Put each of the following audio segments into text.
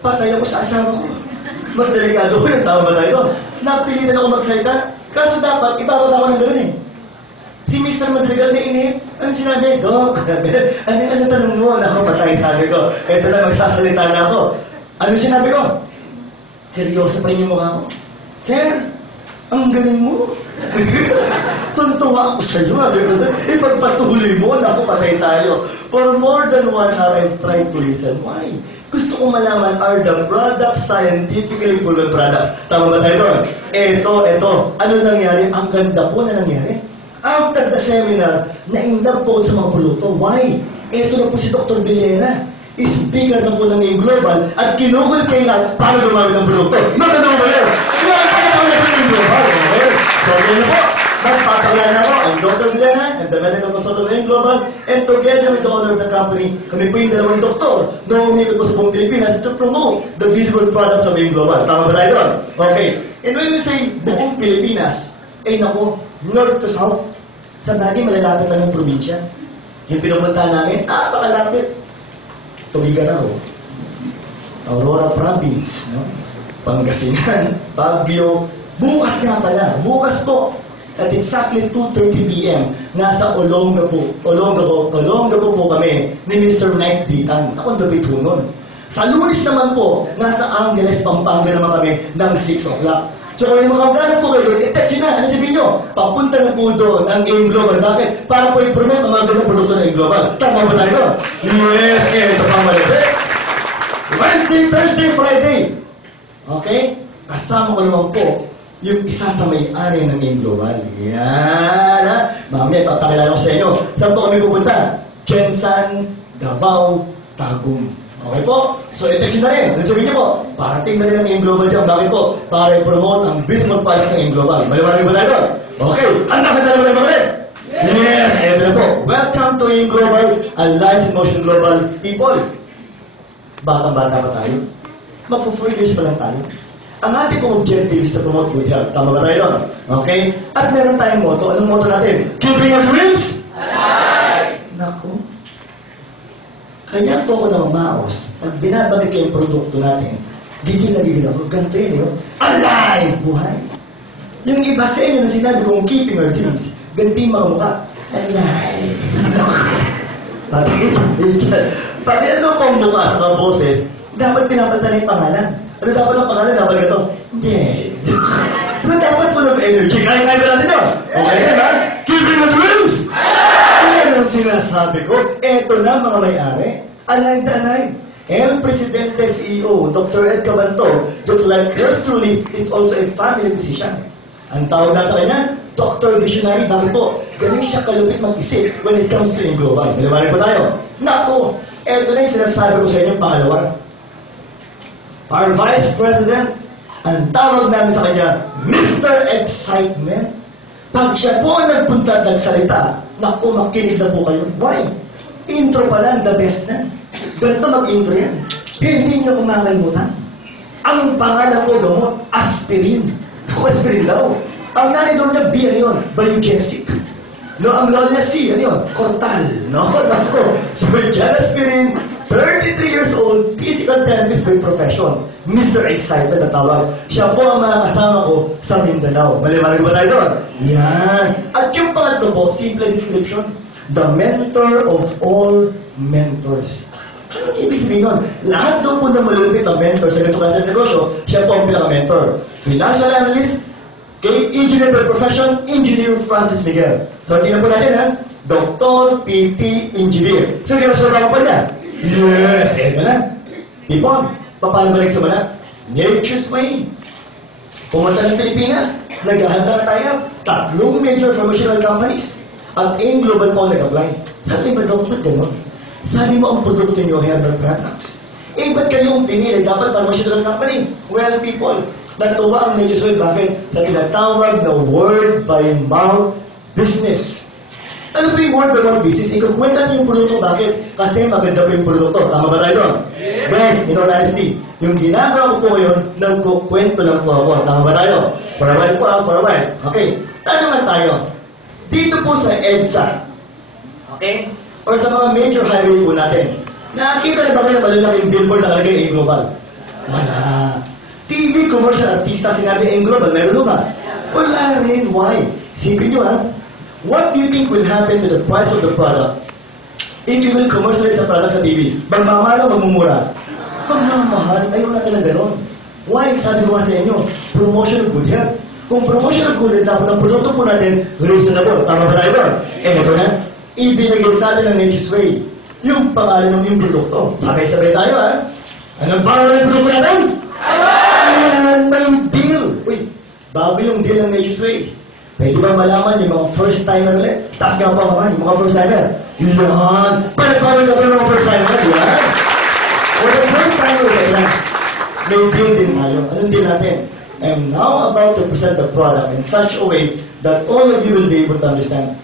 patay ako sa asawa ko. Mas delikado ko yun, tama ba tayo? Napilitan ako magsalita, kaso dapat ibababa ko ng gano'n eh. Si Mr. Madrigal na inip, ano sinabi? Dok, ano tanong mo? Naku, patay, sabi ko. Eto na, magsasalita na ako. Ano sinabi ko? Seryoso pa rin yung mukha ko. Sir, ang galing mo. Tuntua ako sa'yo. Ipagpatuloy mo, naku, patay tayo. For more than 1 hour, I've tried to listen. Why? Gusto kong malaman, are the products scientifically proven products? Tama ba tayo doon? Eto. Ano nangyari? Ang ganda po na nangyari. After the seminar, na-indab po sa mga produkto. Why? Ito na po si Dr. Villena. Speaker na po ng AIM Global at kinukul kay lahat para gumamit ng produkto. Magandang ba yun? Iwan pa na po ng AIM Global. So, yun po. Magpapakilala na po. I'm Dr. Villena. I'm the medical consultant of AIM Global. And together with the owner of the company, kami po yung dalawang doktor na umikot po sa buong Pilipinas to promote the beautiful products of AIM Global. Tama ba tayo doon? Okay. And when we say buong Pilipinas, naku, north to south, sa bagay malalapit lang ng probinsya. Yung pinupunta namin, pakalapit. Tugigarao, Aurora Province, no? Pangasinan, Baguio. Bukas nga pala, bukas po, at exactly 2:30 p.m., nasa Olongapo po kami ni Mr. Mike Ditan. Ako David Hunon. Sa Lunes naman po, nasa Angeles, Pampanga naman kami ng 6 o'clock. So kung yung makagano po kayo doon, i-text nyo na. Ano sabihin nyo? Papunta na po doon ang AIM Global. Bakit? Para po i-promote ang mga ganang produkto ng AIM Global. Tama ba tayo doon? Yes, ito pa malapit. Wednesday, Thursday, Friday. Okay? Kasama ko naman po yung isa sa may-ari ng AIM Global. Yan, ha? Mamaya, papakilala ko sa inyo. Saan po kami pupunta? Jensan, Davao, Tagum. Okay po? So, i-text na rin. Ano sabihin niyo po? Parating na rin ang AIM Global dyan. Bakit po? Para i-promote ang beautiful products ng AIM Global. Maliwanag ba tayo doon? Okay. Handa na naman rin. Yes! Ito na po. Welcome to AIM Global, Alliance in Motion Global people. Batang-bata pa tayo. Magpo-4 years pa lang tayo. Ang ating pong objective is to promote good health. Tama ba tayo doon? Okay? At meron tayong motto. Anong motto natin? Keeping your dreams alive! Naku. Kaya po ako namamaos, pag binabagay ko yung produkto natin, gigil ako, ganito yun, yun. Alive! Buhay! Yung iba sa inyo na sinabi kong keeping our dreams, ganito yung mga mukha. Alive! Pag ano pong mukha sa mga boses, dapat pinapalitan yung pangalan. Ano dapat ang pangalan? Dapat ito? Dead. So dapat full of energy. Kaya ba natin yun? Okay ba? Keeping our dreams! Yan ang sinasabi ko. Eto na mga may-ari. Alive na alive. El Presidente CEO, Dr. Ed Cabanto, just like yours truly, is also a family physician. Ang tawag na sa kanya, Dr. Visionary. Bakit po? Ganun siya kalupit mag-isip when it comes to AIM Global. Maliwanag po tayo. Naku, eto na yung sinasabi ko sa inyo pangalawa. Our Vice President, ang tawag namin sa kanya, Mr. Excitement. Pag siya po nagpunta at nagsalita, naku, makinig na po kayo. Why? Intro pa lang, the best na. Ganito mag-intro yan. Hindi niyo kumakalimutan. Ang pangalan ko gamot, aspirin. Ako, aspirin daw. Ang nanay daw niya, B, ano yun? Biogesic. No, ang lolo niya, C, ano yun? Cortal. No, naku. So, Jan Aspirin, 33 years old, physical therapist by profession. Mr. Excited na tawag. Siya po ang mga kasama ko sa Mindanao. Maliwanag ba tayo doon? Yan. At yung pangatlo po, simple description, the mentor of all mentors. Anong ibig sabihin nun? Lahat doon po na malulupit ang mentor sa ganito kasi negosyo, siya po ang pinaka-mentor. Financial analyst, kay engineer by profession, Engineer Francis Miguel. So, tingnan po natin ha, Dr. PT Engineer. Seryoso ba pa niya? Yes, eto na. People, paano balik sa mana? Nature's way. Pumunta ng Pilipinas, naghahanda na tayo, 3 major pharmaceutical companies. Ang AIM Global po nag-apply. Sabi ba daw, ba't gano'n? Sabi mo ang produkto nyo, herbal products. Ba't kayong pinili? Dapat pharmaceutical company. Well, people, natuwa ang Nature's way. Bakit? Sa tinatawag na word by mouth business. Ano po yung word by mouth business? Ikukwenta niyo yung produkto. Bakit? Kasi maganda po yung produkto. Tama ba tayo doon? Yes. Guys, in all honesty, yung ginagawa ko po ngayon, nagkukwento lang po ako. Tama ba tayo? For a while po, for a while. Okay. Tanungan tayo. Dito po sa EDSA, okay? Or sa mga major highway po natin, nakakita na ba kayo malalaking billboard na kalagay AIM Global? Wala. TV commercial artista, sinabi ang global, meron ba? Wala rin. Why? Sipin nyo what do you think will happen to the price of the product if you will commercialize the product sa TV? Magmamahal o magmumura? Magmamahal. Ayaw natin na gano'n. Why? Sabi ko nga sa inyo, promotion of good health. Kung promotion of good health, dapat ang produkto po natin reasonable. Tama ba tayo doon? Ito na. Ibinigay sa atin ng Nature's Way. Yung pangalan ng yung produkto. Sabay-sabay tayo Anong pangalan ng produkto natin? Ayan, may deal. Uy, bago yung deal ng Nature's Way. Pwede ba malaman yung mga first timer ulit? Taas nga pa yung mga first timer. Yan. Paano na mga first timer? Yan. For the first timer ulit may deal din tayo. Anong deal natin? I am now about to present the product in such a way that all of you will be able to understand.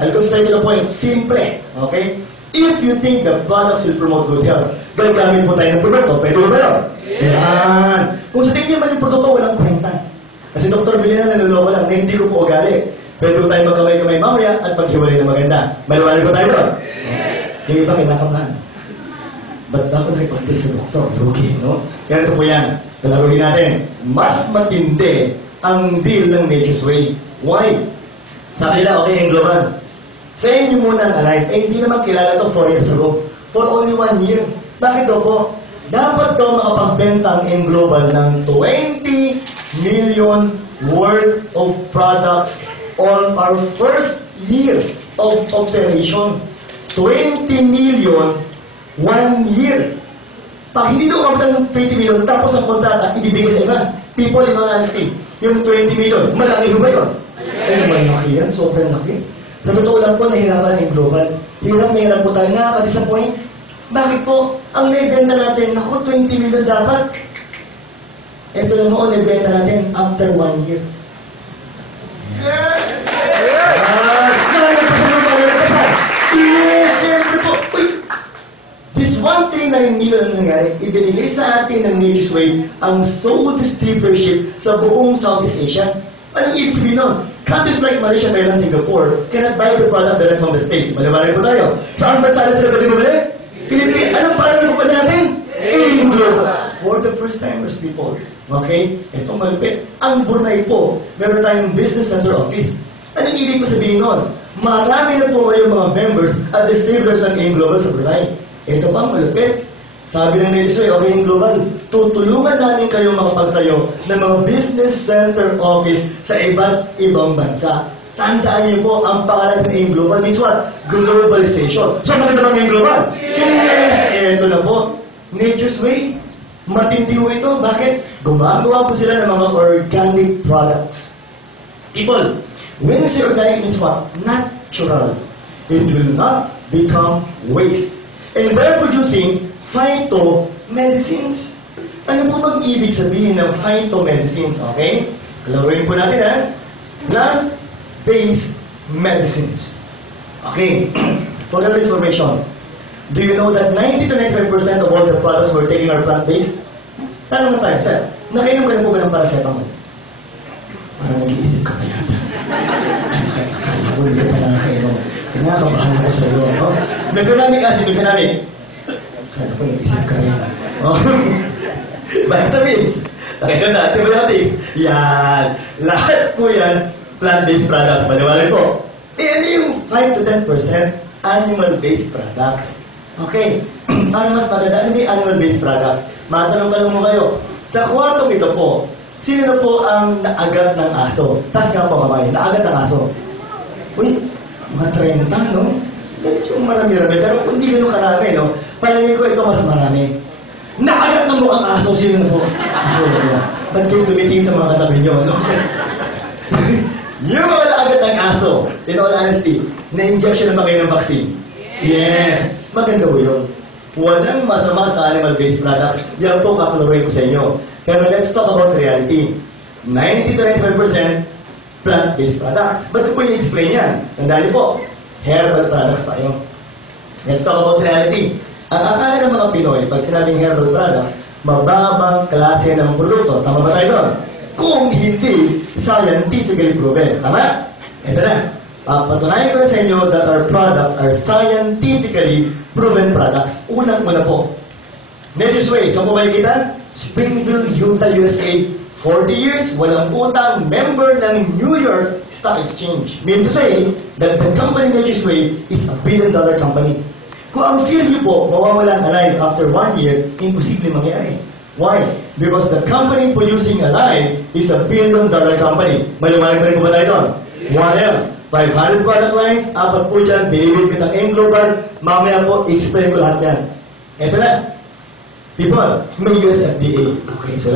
I'll go straight to the point. Simple. Okay? If you think the products will promote good health, gagamit mo tayo ng produkto. Pwede ba yun? Yan. Kung sa tingin naman yung produkto, walang kwenta. Kasi Dr. Vilena nanuloko lang na hindi ko po ugali. Pwede ko tayo magkamay-kamay mamaya at paghiwalay na maganda. Maliwanag ko tayo doon? Yung iba kinakabahan. Ba't ako nakipagtil sa doktor? Okay, no? Ganito po yan. Talaguhin natin. Mas matindi ang deal ng Nature's Way. Why? Sabi nila, okay, ang global. Sa inyo muna ang alive. Hindi naman kilala to 4 years ago. For only 1 year. Bakit daw po? Dapat daw makapagbenta ang global ng 20 million worth of products on our first year of operation. 20 million 1 year. Pag hindi daw umabot ng 20 million, tapos ang kontrata, ibibigay sa iba. People in all honesty, yung 20 million, malaki ba yun? Eh, malaki yan, sobrang laki. Sa totoo lang po, nahihirapan ang global. Hirap na hirap po tayo, nakaka-disappoint. Bakit po? Ang naibenta natin, naku, 20 million dapat. Ito na noon, naibenta natin after 1 year. Nalagpasan. Yes, siyempre po. Uy! This 139 million ang nangyari, ibinigay sa atin ng Nature's Way ang sole distributorship sa buong Southeast Asia. Anong ibig sabihin nun? Countries like Malaysia, Thailand, Singapore cannot buy the product direct from the States. Maliwanag po tayo. Saan bansa na sila pwede bumili? Pilipinas. Anong parang nakupada natin? In global. For the first timers, people. Okay? Itong malupit. Ang Brunei po, meron tayong business center office. Anong ibig ko sabihin nun? Marami na po kayong mga members at distributors ng AIM Global sa Brunei. Ito pa ang malupit. Sabi ng Nature's Way, okay, yung global, tutulungan namin kayo makapagtayo ng mga business center office sa iba't ibang bansa. Tandaan niyo po, ang pangalan ng AIM Global means what? Globalization. So, maganda bang AIM Global? Yes! Ito na po. Nature's Way. Matindi po ito. Bakit? Gumagawa po sila ng mga organic products. People, when you say organic means what? Natural. It will not become waste. And they're producing phytomedicines. Ano po bang ibig sabihin ng phytomedicines? Okay? Kalaruin po natin plant-based medicines. Okay. For your information, do you know that 90 to 95% of all the products we're taking are plant-based? Tanong na tayo, sir. Nakainom ka na po ba ng paracetamol? Parang nag-iisip ka pa yata. Akala ko hindi ka pa nakakainom. Kinakabahan ako sa iyo. No? Mefenamic acid, mefenamic. Kaya ako nag-isip ka rin. Oh. Vitamins. Nakita na, antibiotics. Yan. Lahat po yan, plant-based products. Maliwanag po. Ano yung 5 to 10% animal-based products? Okay. Para mas maganda, ano yung animal-based products? Matanong ka lang mo kayo. Sa kwartong ito po, sino na po ang naagat ng aso? Tas nga po kamay, naagat ng aso. Uy, mga 30, no? Medyo marami-rami, pero hindi ganun karami, no? Palagay ko ito mas marami. Naagat ng mukhang aso, sino na po? Ba't kayo tumiting sa mga katabi nyo, no? Yung mga naagat ng aso, in all honesty, na-injection na ba kayo ng vaccine? Yes! Maganda po yun. Walang masama sa animal-based products. Yan po kaklaruin ko sa inyo. Pero let's talk about reality. 90 to 95% plant-based products. Ba't ko po i-explain yan? Tandaan niyo po, herbal products tayo. Let's talk about reality. Ang akala ng mga Pinoy, pag sinabing herbal products, mababang klase ng produkto. Tama ba tayo doon? Kung hindi scientifically proven. Tama? Ito na. Papatunayan ko na sa inyo that our products are scientifically proven products. Unang-una po, Medusway, saan po ba kita? Springville, Utah, USA. 40 years, walang utang, member ng New York Stock Exchange. Mean to say that the company Medusway is a billion-dollar company. Kung ang firm niyo po mawawala alive after 1 year, imposible mangyari. Why? Because the company producing alive is a billion-dollar company. Malumanag pa rin po ba tayo doon? What else? 500 product lines, 4 po dyan, delivered ko ng M Global, mamaya po, explain ko lahat yan. Eto na. People, may US FDA. Okay, so